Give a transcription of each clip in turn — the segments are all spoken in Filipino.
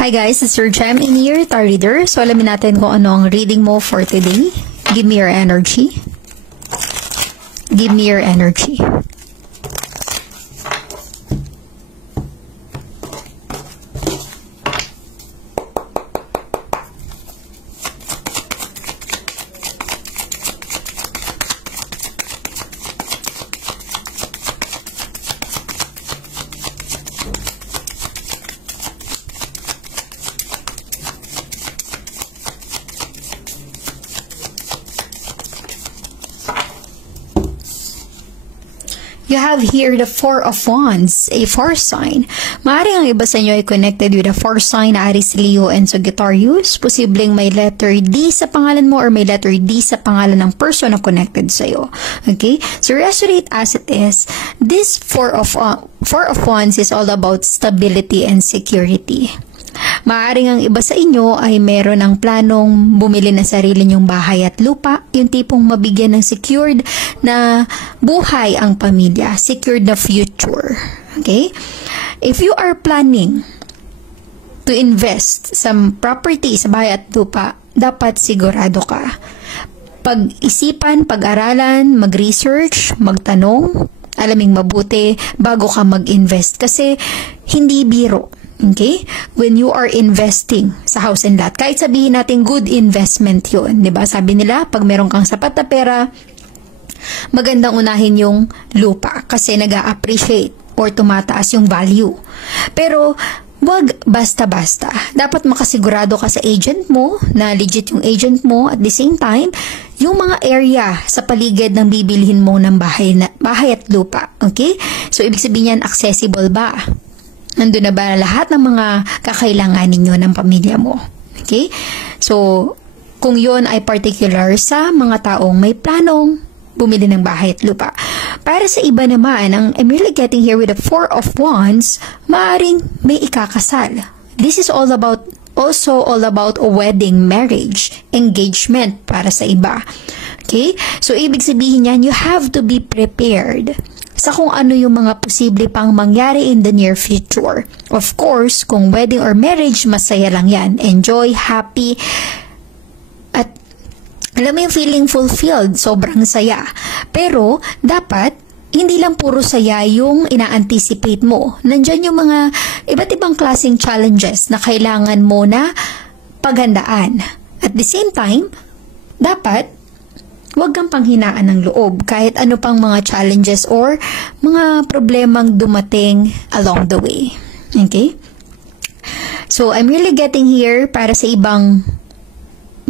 Hi guys, it's your Gemini here, Tarot Reader. So alamin natin kung ano ang reading mo for today. Give me your energy. Give me your energy. You have here the Four of Wands, a fire sign. Maaaring ang iba sa inyo ay connected with a fire sign na Aries, Leo, and Sagittarius. Posibleng may letter D sa pangalan mo or may letter D sa pangalan ng person na connected sa'yo. Okay? So resonate as it is. This Four of Wands is all about stability and security. Maaaring ang iba sa inyo ay meron ng planong bumili ng sarili nyong bahay at lupa, yung tipong mabigyan ng secured na buhay ang pamilya, secured na future. Okay? If you are planning to invest sa property, sa bahay at lupa, dapat sigurado ka. Pag-isipan, pag-aralan, mag-research, magtanong, alaming mabuti bago ka mag-invest kasi hindi biro. Okay? When you are investing sa house and lot, kahit sabihin natin good investment yun, diba? Sabi nila, pag meron kang sapat na pera, magandang unahin yung lupa kasi nag-a-appreciate or tumataas yung value. Pero, wag basta-basta. Dapat makasigurado ka sa agent mo, na legit yung agent mo, at the same time, yung mga area sa paligid ng bibilhin mo ng bahay at lupa. Okay? So, ibig sabihin yan, accessible ba? Nandun na ba lahat ng mga kakailangan ninyo ng pamilya mo? Okay? So, kung yon ay particular sa mga taong may planong bumili ng bahay at lupa. Para sa iba naman, I'm really getting here with the Four of Wands, maaaring may ikakasal. This is also all about a wedding, marriage, engagement para sa iba. Okay? So, ibig sabihin yan, you have to be prepared sa kung ano yung mga posible pang mangyari in the near future. Of course, kung wedding or marriage, masaya lang yan. Enjoy, happy, at alam mo yung feeling fulfilled, sobrang saya. Pero, dapat, hindi lang puro saya yung ina-anticipate mo. Nandyan yung mga iba't ibang klaseng challenges na kailangan mo na paghandaan. At the same time, dapat, huwag kang panghinaan ng loob kahit ano pang mga challenges or mga problemang dumating along the way. Okay? So, I'm really getting here para sa ibang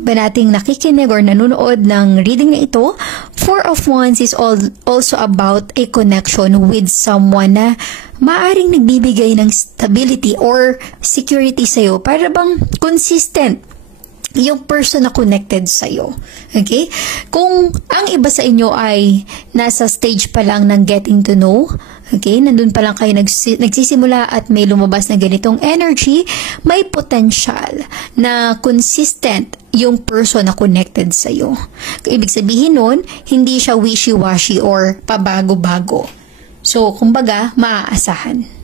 ba nating nakikinig or nanonood ng reading na ito. Four of Wands is also about a connection with someone na maaring nagbibigay ng stability or security sa'yo para bang consistent yung person na connected sa'yo. Okay? Kung ang iba sa inyo ay nasa stage pa lang ng getting to know, okay, nandun pa lang kayo nagsisimula at may lumabas na ganitong energy, may potential na consistent yung person na connected sa'yo. Ibig sabihin nun, hindi siya wishy-washy or pabago-bago. So, kumbaga, maaasahan.